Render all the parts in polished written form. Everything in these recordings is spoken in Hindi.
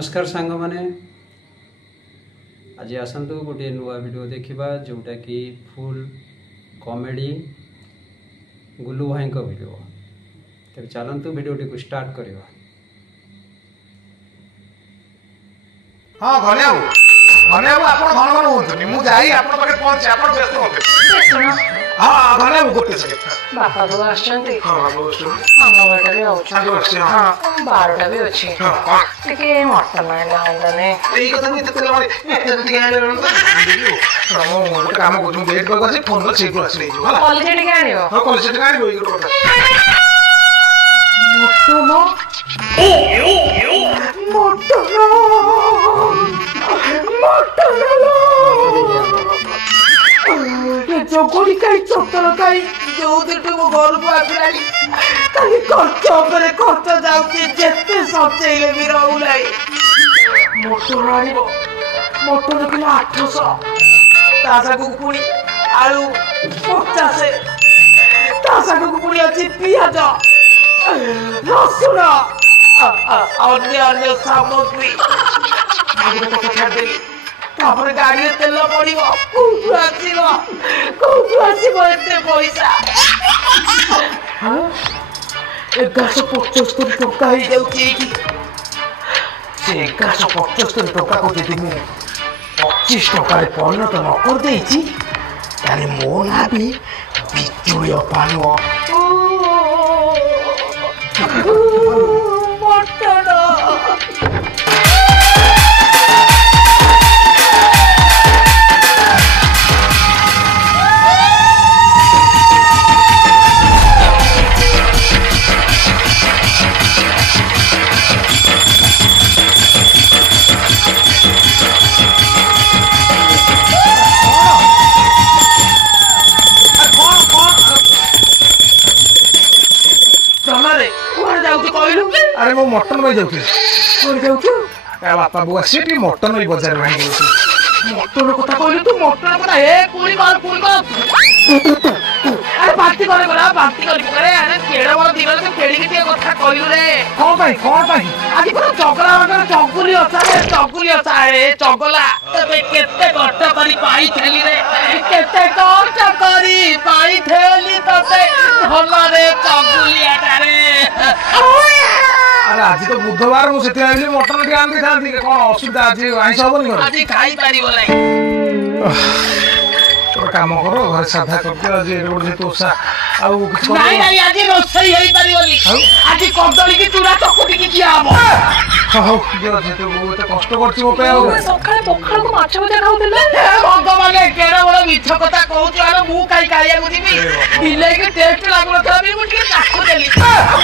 नमस्कार सांग माने आज आसतु गोटे नुआ वीडियो देखा जोटा कि फुल कॉमेडी गुल्लू भाई को वीडियो तेज चलतु वीडियोटी को स्टार्ट करवा। हाँ घने बाबू आपण घन घन होतनी मु जाई आपण पाखे पहुंचे आपण व्यस्त होते। हाँ घने बाबू गोटे सेकंड बापा को आछंती। हाँ बाबू आछंती। अंगवाटा भी आउछ। आगो आछे। हां बारटा भी अछि। हां टिके मटन लांदने एई कथा नि तले मारे एते आले हम गोटे काम करछु वेट कर अछि फोन कर शीघ्र आसी जो हला कॉलेज टिके आनियो। हां कॉलेज टिके आनियो ई कथा जोगोड़ी काई चोतर काई जो दिटु मो घर को आखिराई काली खर्च करे खर्च जाउती जेते सचेले भी रहउलाई मोटर आनिबो मोटर किलो 800 तासा को पुणी आलू 50 तासा को पुणी अछि पियाज रसुन अन्य सामग्री आगे तो छाड़ देली तापर गाड़ी में तेल पड़िबो कोठु आसीबो एते पैसा हां 175 टका ही जाउची एठी से 175 टका को देती मु 25 टका रे परिणत न कर देइची ताले मो ना भी बिजुय पालो मटन अरे मो मटन भाई जाउथि कोन जाउछु ए बापा बुआ सिटी मटन भाई बाजार में जाउथि मटन कथा कहलु तू मटन कथा ए पुरी मार अरे बाती करे अरे केड़ा वाला दिन से केड़ी के कथा कहलु रे कौन भाई आज को चगला वगैरह चगुली असा रे चगला तबे केते कष्ट करी पाई थेली रे केते कष्ट करी पाई थेली तते भला रे चगुली आटारे अरे आज तो बुधवार मु सेति आइली मटन के आंदी थांती कोन असुविधा आज आइस होबनी घर आज खाई पारिबो नै तो काम करो घर साधा करके आज रोड जे तोसा आउ नहीं आज रोसई हेई पारिबोली आज कदली की चूड़ा चकुटी की किया हबो हाउ जो जे तो बहुत कष्ट करछि मो पे आउ सकाळे पखाळ को माछ भजा खाउतिले भगवान केड़ा बड़ मिछ कथा कहउछु आलो मु काई काया गुदिबी बिले के टेस्ट लागलो तबे मु ठीक चाखु देली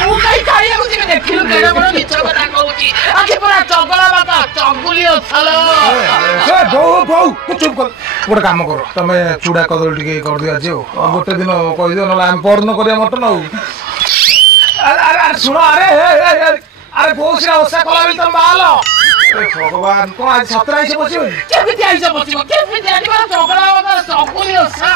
मु काई काया गुदिबी देखिलो केड़ा बड़ मिछ कथा कहउछि आज पूरा चगला बाका चगुली अछलो ए बौ तू चुप कर गोटे काम करो तमे चूड़ा कदली टिके कर दिया जे गोटे दिन कहि दियो न हम परन करिया मटन आउ अरे सुनो अरे बहुत सा ओसा कला भी तुम बालो भगवान को आज 17 से बचियो केबे आइछ बचिबो केबे आइछ चगला बाका चगुली अछा